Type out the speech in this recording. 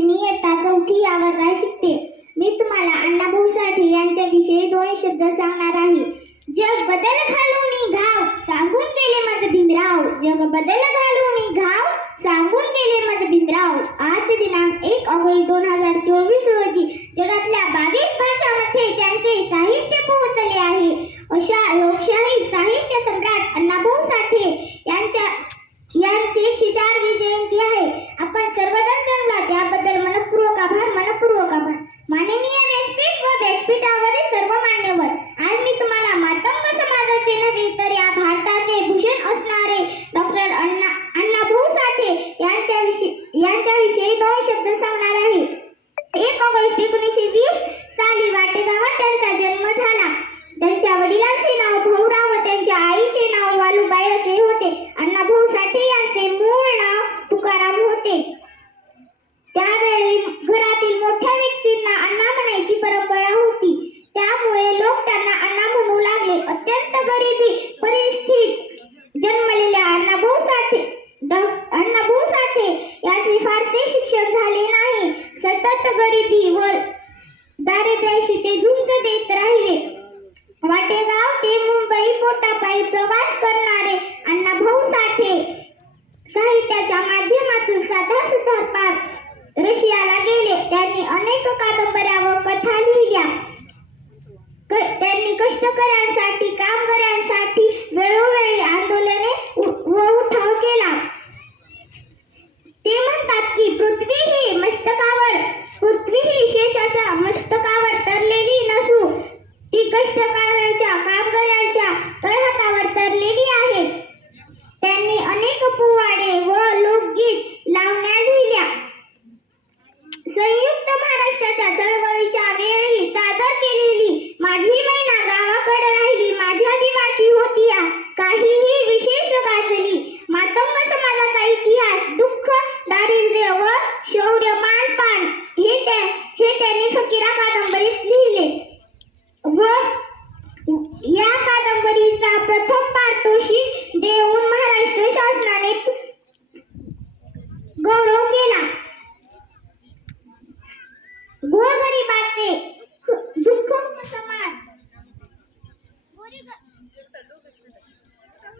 मी इयत्ता चौथी या वर्गात शिकते. मी तुम्हाला अण्णाभाऊ साठे यांच्याविषयी दोन शब्द सांगणार आहे. जग बदल घालून घाव सांगून गेले मत भीमराव. जग बदल घालून घाव सांगून गेले मत भीमराव. आज दिनांक एक ऑगस्ट दोन हजार चोवीस रोजी जगातल्या बावीस भाषांमध्ये त्यांचे साहित्य पोहोचले आहे. अशा लोकशाही ಮನೆ ನೀರು ಎಸ್ಪಿ ಬಸ್ ಎಸ್ಪಿಟ್ ಆಗದೆ अण्णा परंपरा होती. त्यामुळे लोक त्यांना अण्णा म्हणू लागले. अत्यंत गरिबी परिस्थितीत जन्मलेल्या अण्णाभाऊ साठे अण्णाभाऊ साठे यांचे फारसे शिक्षण झाले नाही. सतत गरिबी व दारिद्र्याशी ते झुंज देत राहिले. वाटेगाव ते मुंबई पोटापायी प्रवास करणारे अण्णाभाऊ साठे साहित्याच्या माध्यमातून साधा सुधारपार रशियाला गेले. अनेक कादंबऱ्या व कथा लिहिल्या. त्यांनी कष्टकऱ्यांसाठी कामगारांसाठी वेळोवेळी आंदोलने व उठाव केला. ते म्हणतात की पृथ्वी ही मस्तकावर पृथ्वी ही शेषाच्या मस्तकावर तरलेली नसू. ती कष्टकऱ्यांच्या कामगारांच्या तळहातावर तरलेली आहे. त्यांनी अनेक पोवाडे व लोकगीत काहीही विशेष गाजली मातंग समाजाचा इतिहास दुःख दारिद्र्य व शौर्य मानपान हे त्या हे त्यांनी फकीरा कादंबरीत लिहिले. व या कादंबरीचा प्रथम पारितोषी देऊन महाराष्ट्र शासनाने गौरव केला. गोरगरिबाचे दुःख समाज.